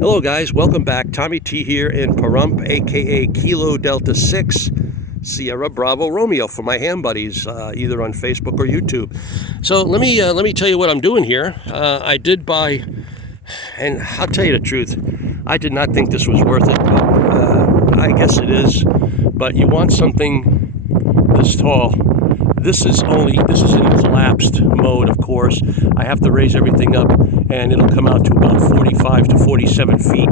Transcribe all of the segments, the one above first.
Hello guys, welcome back. Tommy T here in Pahrump, aka Kilo Delta 6 Sierra Bravo Romeo for my ham buddies, either on Facebook or YouTube. So let me tell you what I'm doing here. I did buy, and I'll tell you the truth, I did not think this was worth it, but I guess it is. But you want something this tall. This is in collapsed mode, of course. I have to raise everything up, and it'll come out to about 45 to 47 feet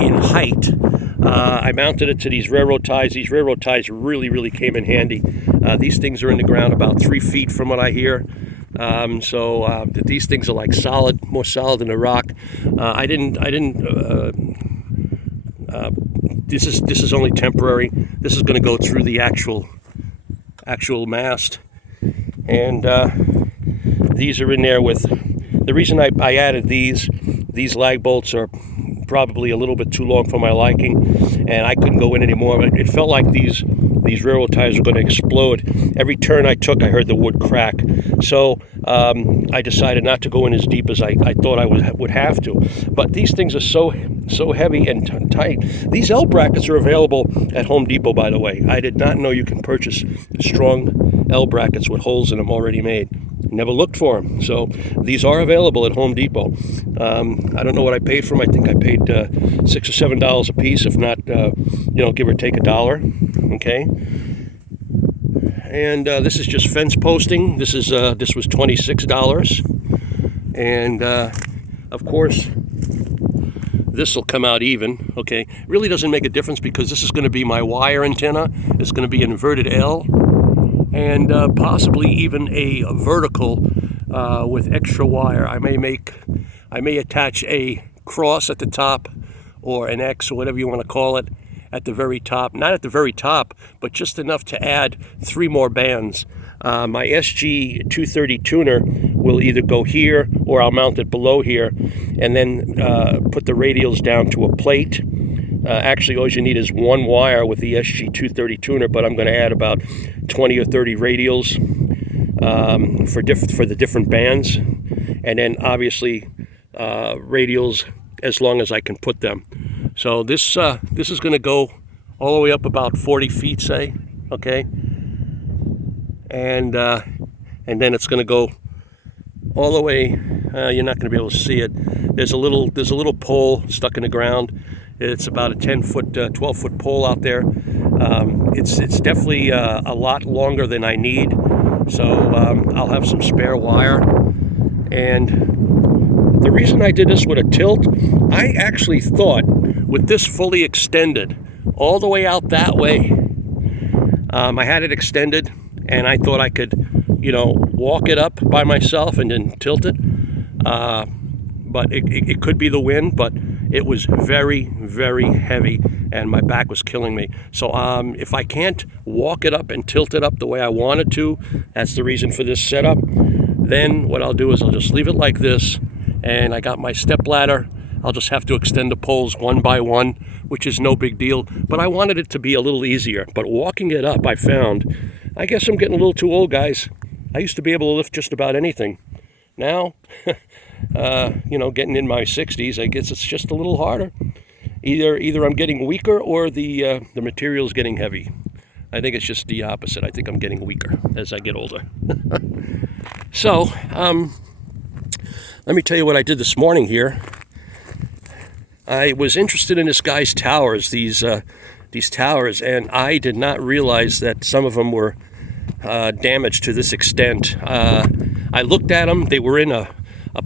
in height. I mounted it to these railroad ties. These railroad ties really came in handy. These things are in the ground about 3 feet from what I hear. So these things are like solid, more solid than a rock. This is only temporary. This is going to go through the actual mast, and these are in there with the reason I added these lag bolts are probably a little bit too long for my liking, and I couldn't go in anymore. It felt like these railroad ties were going to explode. Every turn I took, I heard the wood crack. So I decided not to go in as deep as I thought I would have to. But these things are so heavy and tight. These L brackets are available at Home Depot, by the way. I did not know you can purchase strong L brackets with holes in them already made. Never looked for them. So these are available at Home Depot. I don't know what I paid for them. I think I paid $6 or $7 a piece, if not, give or take $1. Okay. And this is just fence posting. This was $26, and of course this will come out even. Okay, really doesn't make a difference because this is going to be my wire antenna. It's going to be an inverted L, and possibly even a vertical with extra wire. I may attach a cross at the top, or an X, or whatever you want to call it, at the very top. Not at the very top, but just enough to add 3 more bands. My SG230 tuner will either go here, or I'll mount it below here, and then put the radials down to a plate. Actually, all you need is 1 wire with the SG230 tuner, but I'm going to add about 20 or 30 radials for the different bands, and then obviously radials as long as I can put them. So this is going to go all the way up about 40 feet, say, okay, and then it's going to go all the way. You're not going to be able to see it. There's a little pole stuck in the ground. It's about a 10-foot, 12-foot pole out there. It's definitely a lot longer than I need, so I'll have some spare wire. And the reason I did this with a tilt, I actually thought with this fully extended all the way out that way, I had it extended, and I thought I could, walk it up by myself and then tilt it. But it could be the wind, but it was very heavy, and my back was killing me. So if I can't walk it up and tilt it up the way I wanted to, that's the reason for this setup. Then what I'll do is I'll just leave it like this, and I got my step ladder. I'll just have to extend the poles one by one, which is no big deal, but I wanted it to be a little easier. But walking it up, I found, I guess I'm getting a little too old, guys. I used to be able to lift just about anything. Now, getting in my 60s, I guess it's just a little harder. Either I'm getting weaker, or the material's getting heavy. I think it's just the opposite. I think I'm getting weaker as I get older. So, let me tell you what I did this morning here. I was interested in this guy's towers, these towers, and I did not realize that some of them were damaged to this extent. I looked at them. They were in a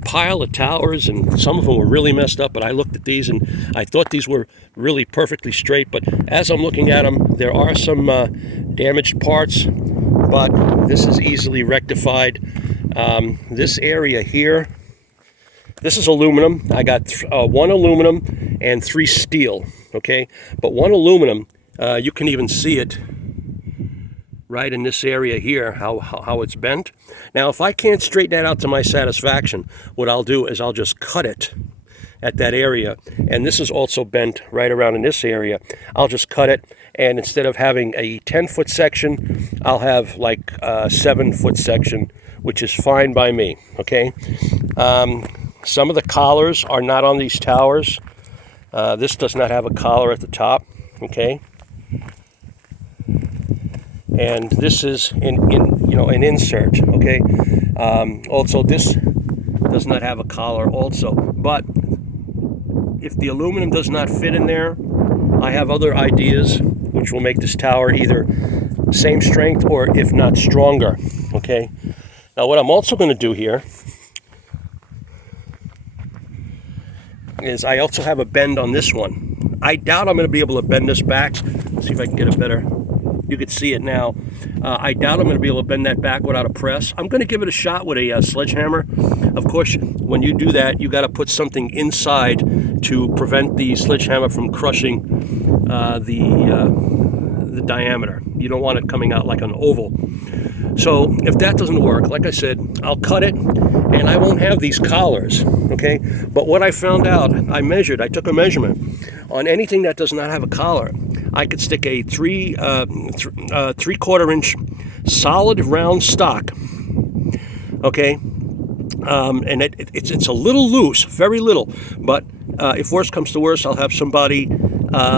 pile of towers, and some of them were really messed up, but I looked at these and I thought these were really perfectly straight. But as I'm looking at them, there are some damaged parts, but this is easily rectified. This area here, this is aluminum. I got 1 aluminum and 3 steel, okay? But 1 aluminum, you can even see it right in this area here, how it's bent. Now, if I can't straighten that out to my satisfaction, what I'll do is I'll just cut it at that area. And this is also bent right around in this area. I'll just cut it, and instead of having a 10-foot section, I'll have like a 7-foot section, which is fine by me, okay? Some of the collars are not on these towers. This does not have a collar at the top, okay? And this is an insert, okay? Also, this does not have a collar also. But if the aluminum does not fit in there, I have other ideas which will make this tower either same strength or if not stronger, okay? Now what I'm also going to do here is I also have a bend on this one. I doubt I'm going to be able to bend this back. Let's see if I can get a better, you can see it now. I doubt I'm going to be able to bend that back without a press. I'm going to give it a shot with a sledgehammer. Of course, when you do that, you got to put something inside to prevent the sledgehammer from crushing the diameter. You don't want it coming out like an oval. So if that doesn't work, like I said, I'll cut it and I won't have these collars, okay? But what I found out, I took a measurement on anything that does not have a collar. I could stick a 3/4 inch solid round stock, okay? And it's a little loose, very little, but if worse comes to worse, I'll have somebody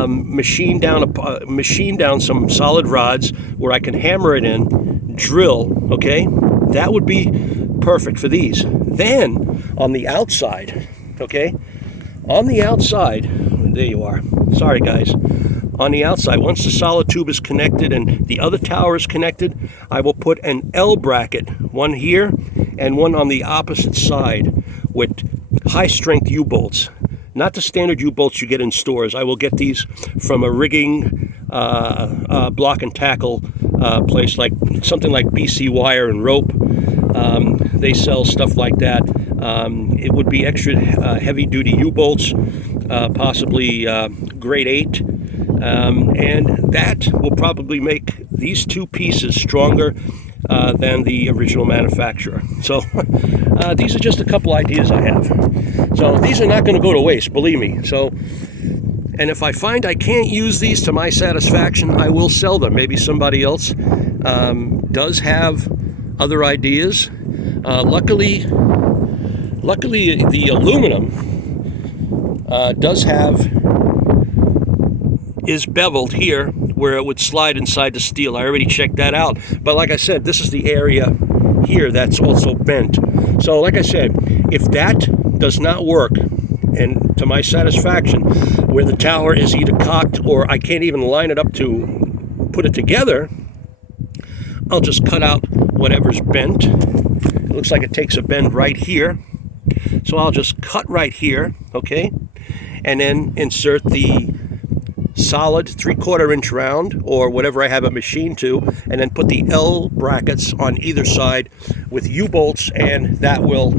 machine down some solid rods where I can hammer it in, drill, okay? That would be perfect for these. Then on the outside, okay? On the outside, there you are. Sorry guys. On the outside, once the solid tube is connected and the other tower is connected, I will put an L bracket, one here and one on the opposite side with high strength U-bolts. Not the standard U-bolts you get in stores. I will get these from a rigging block and tackle place, like something like BC Wire and Rope. They sell stuff like that. It would be extra heavy duty U-bolts, possibly grade 8. And that will probably make these two pieces stronger than the original manufacturer. So these are just a couple ideas I have. So these are not going to go to waste, believe me. So, and if I find I can't use these to my satisfaction, I will sell them. Maybe somebody else does have other ideas. Luckily, the aluminum is beveled here where it would slide inside the steel. I already checked that out. But like I said, this is the area here that's also bent. So like I said, if that does not work, and to my satisfaction, where the tower is either cocked or I can't even line it up to put it together, I'll just cut out whatever's bent. It looks like it takes a bend right here. So I'll just cut right here, okay? And then insert the solid 3/4 inch round or whatever I have it machined to, and then put the L brackets on either side with U-bolts, and that will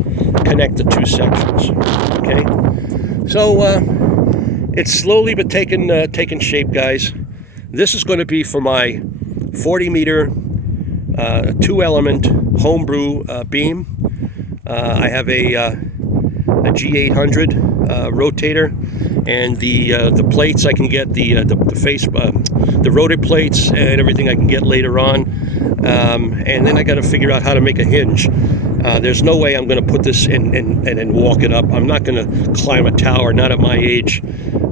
connect the two sections, okay? So it's slowly but taking shape, guys. This is going to be for my 40 meter 2-element homebrew beam. I have a G800 rotator, and the plates I can get, the rotor plates and everything I can get later on, and then I got to figure out how to make a hinge. There's no way I'm going to put this in and walk it up. I'm not going to climb a tower, not at my age.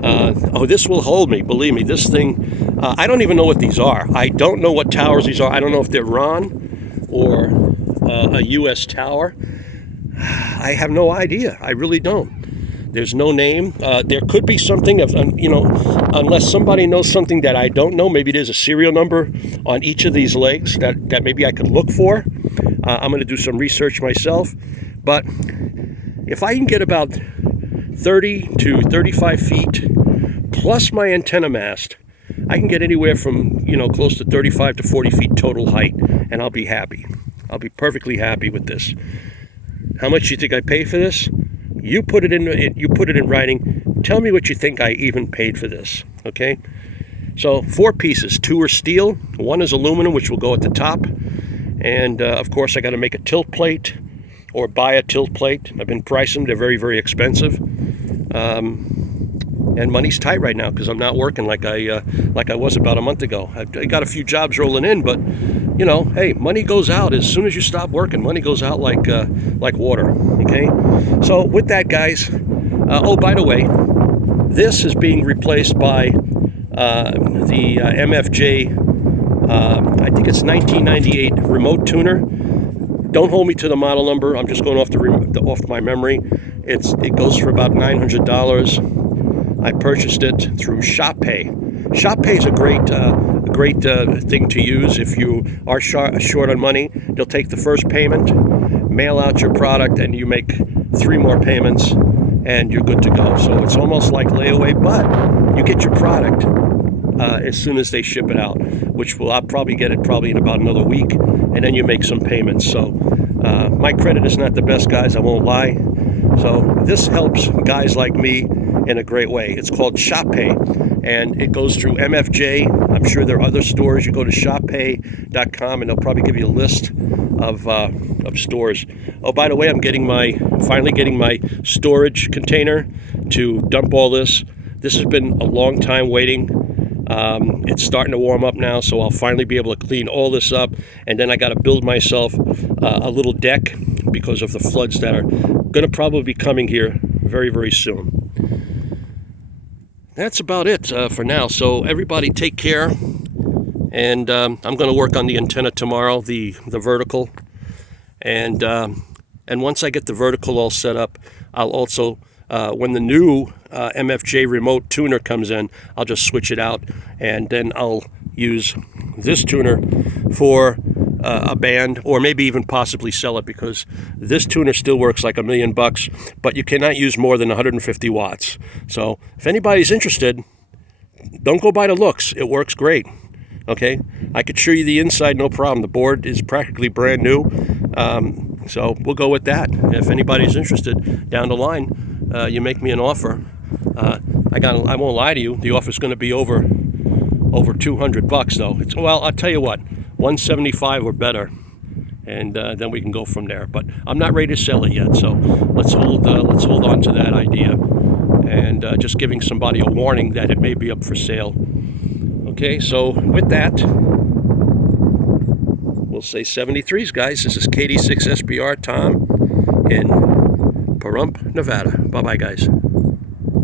Oh, this will hold me, believe me. This thing, I don't even know what these are. I don't know what towers these are. I don't know if they're Ron or a U.S. tower. I have no idea. I really don't. There's no name. There could be something, unless somebody knows something that I don't know. Maybe there's a serial number on each of these legs that maybe I could look for. I'm going to do some research myself. But if I can get about 30 to 35 feet plus my antenna mast, I can get anywhere from, close to 35 to 40 feet total height, and I'll be happy. I'll be perfectly happy with this. How much do you think I paid for this? You put it in writing. Tell me what you think I even paid for this, okay? So 4 pieces. 2 are steel, 1 is aluminum, which will go at the top. And of course, I got to make a tilt plate or buy a tilt plate. I've been pricing them. They're very, very expensive. And money's tight right now because I'm not working like I was about a month ago. I got a few jobs rolling in, but hey, money goes out as soon as you stop working. Money goes out like water. Okay. So with that, guys. Oh, by the way, This is being replaced by the MFJ, I think it's 1998 remote tuner. Don't hold me to the model number. I'm just going off my memory. It goes for about $900. I purchased it through ShopPay. ShopPay is a great thing to use if you are short on money. They'll take the first payment, mail out your product, and you make 3 more payments, and you're good to go. So it's almost like layaway, but you get your product as soon as they ship it out, which I'll probably get it in about another week, and then you make some payments. So my credit is not the best, guys, I won't lie. So this helps guys like me in a great way. It's called ShopPay, and it goes through MFJ. I'm sure there are other stores. You go to shoppay.com, and they'll probably give you a list of stores. Oh, by the way, I'm finally getting my storage container to dump all this. This has been a long time waiting. It's starting to warm up now, so I'll finally be able to clean all this up, and then I got to build myself a little deck because of the floods that are going to probably be coming here very, very soon. That's about it for now. So everybody take care, and I'm going to work on the antenna tomorrow, the vertical, and once I get the vertical all set up, I'll also when the new MFJ remote tuner comes in, I'll just switch it out, and then I'll use this tuner for a band, or maybe even possibly sell it, because this tuner still works like $1,000,000, but you cannot use more than 150 watts. So if anybody's interested, don't go by the looks. It works great. Okay, I could show you the inside, no problem. The board is practically brand new, so we'll go with that. If anybody's interested down the line, you make me an offer. I won't lie to you. The offer's going to be over $200 though. Well, I'll tell you what, $175 or better, and then we can go from there. But I'm not ready to sell it yet, so let's hold on to that idea, and just giving somebody a warning that it may be up for sale. Okay, so with that, we'll say 73s, guys. This is KD6SBR Tom in Pahrump, Nevada. Bye-bye, guys.